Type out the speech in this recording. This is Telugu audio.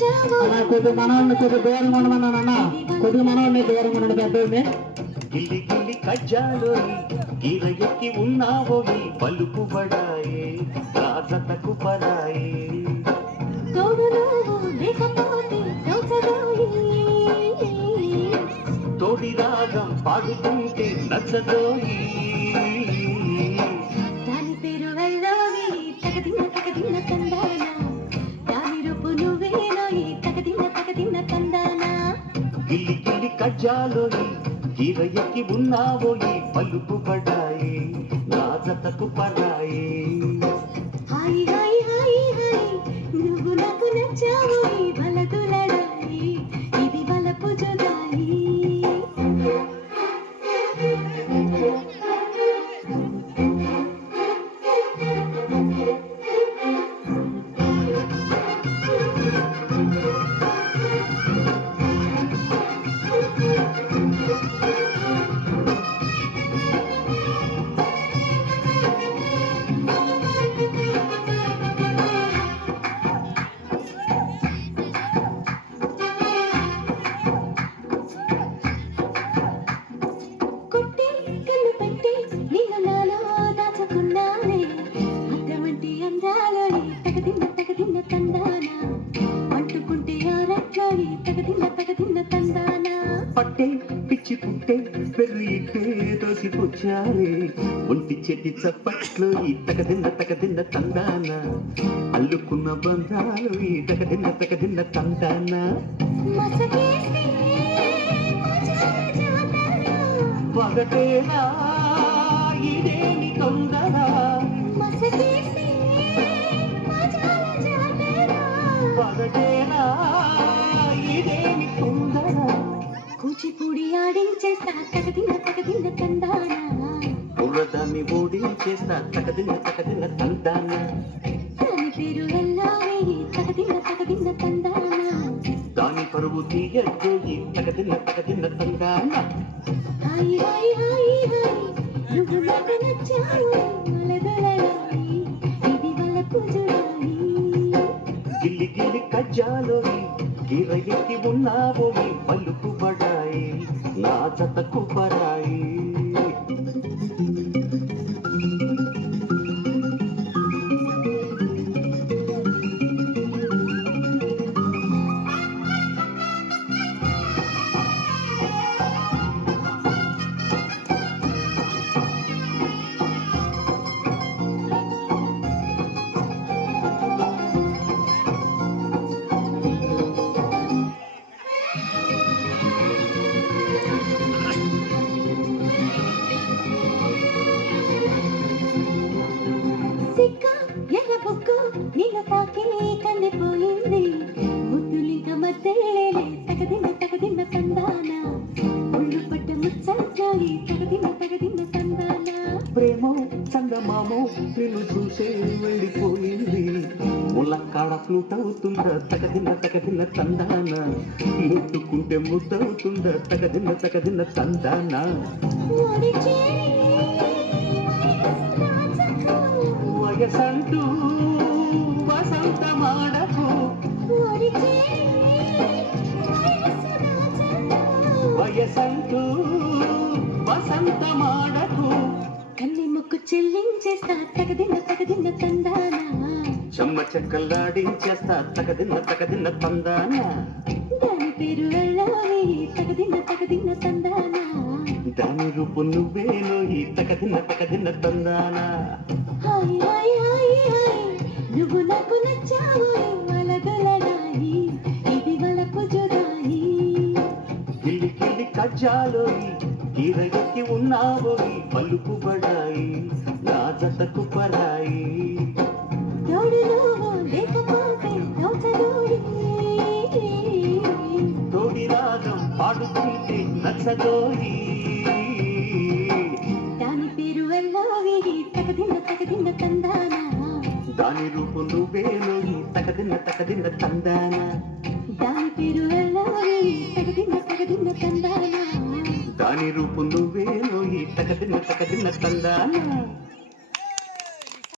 అలా కొద్ది మనవాడిని కొద్ది దూరం ఉండమన్నాను అన్న, కొద్ది మనవాడిని దూరం ఉండండి పెద్దోడిని. గిల్లి గిల్లి కజ్జాలోని గీర ఎక్కి ఉన్నావోయి పలుకుబడాయే రాజతకు పరాయే తోడి రాగం పాడుతుంటే నచ్చదోయి దాని పేరు వెళ్ళోని తగదిన్న తగదిన్న తందాన దాని రూపు నువ్వేనోయి తగదిన్న తందాన గిల్లి గిల్లి కజ్జాలోని గీర ఎక్కి ఉన్నావోయి పలుకుబడాయే రాజతకు Paraye hi hi hi hi నువ్వు నాకు నచ్చావోయి వలదులడాయి ఇది వలపు జుదాయి పట్టే పిచ్చి పుట్టే పెరుగు ఇట్టే దోసిపుచ్చారే ఒంటి చెట్టి చప్పట్లు ఈ తగదిన్న తందాన అల్లుకున్న బంధాలు ఈ తగదిన్న తందాన పగటేనా ఇదేమి తొందర పగటేనా ఇదేమి తొందర కూచిపూడి ఆడించేస్తా తగదిన్న తందాన బుర్రదాన్ని ఓడించేస్తా తగదిన్న తందాన దాని పేరు వెళ్ళావేయి తగదిన్న తందాన దాని పరువు తీయద్దు ఈ తగదిన్న తందాన హాయ్ హాయ్ హాయ్ హాయ్ నువ్వు నాకు నచ్చావు వలదలడాయి ఇది వలపు జుడాయి గిల్లి గిల్లి కజ్జాలోని గీర ఎక్కి ఉన్నావోయి పలుకుబడాయి నా జతకు పరాయి సిక్క ఎర్ర బొక్కు నిన్ను తాకి కందిపోయింది ముద్దులింక మధ్యలేలే తగదిన్న తందాన ఒళ్ళు పట్ట ముచ్చట్లోని తగదిన్న తందాన ప్రేమో చందమామో నిన్ను చూసే వెళ్ళిపోయింది ములక్కాడ ఫ్లూట్ అవుతుందా తగదిన్న తందాన ముట్టుకుంటే ముద్దవుతుందా తగదిన్న తందాన ఓడి చేరి వయసంటూ వసంతమాడకు ఓడి చేరి వయసంటూ వసంతమాడకు కన్ని ముక్కు చెల్లించేస్తా తగదిన్న తందాన చెమ్మ చెక్కల్లాడించేస్తా తగదిన్న తందాన దాని పేరు వెళ్ళావేయి తగదిన్న తందాన దాని రూపు నువ్వేలో ఈ తగదిన్న తందాన హాయ్ హాయ్ హాయ్ హాయ్ నువ్వు నాకు నచ్చావు వలదలడాయి ఇది వలపు జుదాయి గిల్లి గిల్లి కజ్జాలోని గీర ఎక్కి ఉన్నావోయి పలుకుబడాయి నా జతకు పరాయి తోడు నువ్వు లేకపోతే దోచదోడి తోడి రాగం పాడుతుంటే నచ్చదోయి దాని పేరు వెళ్ళావేయి తగదిన్న తందాన దాని రూపు నువ్వేలో ఈ తగదిన్న తందాన దాని పేరు వెళ్ళావేయి తగదిన్న తందాన దాని రూపు నువ్వేలో ఈ తగదిన్న తందాన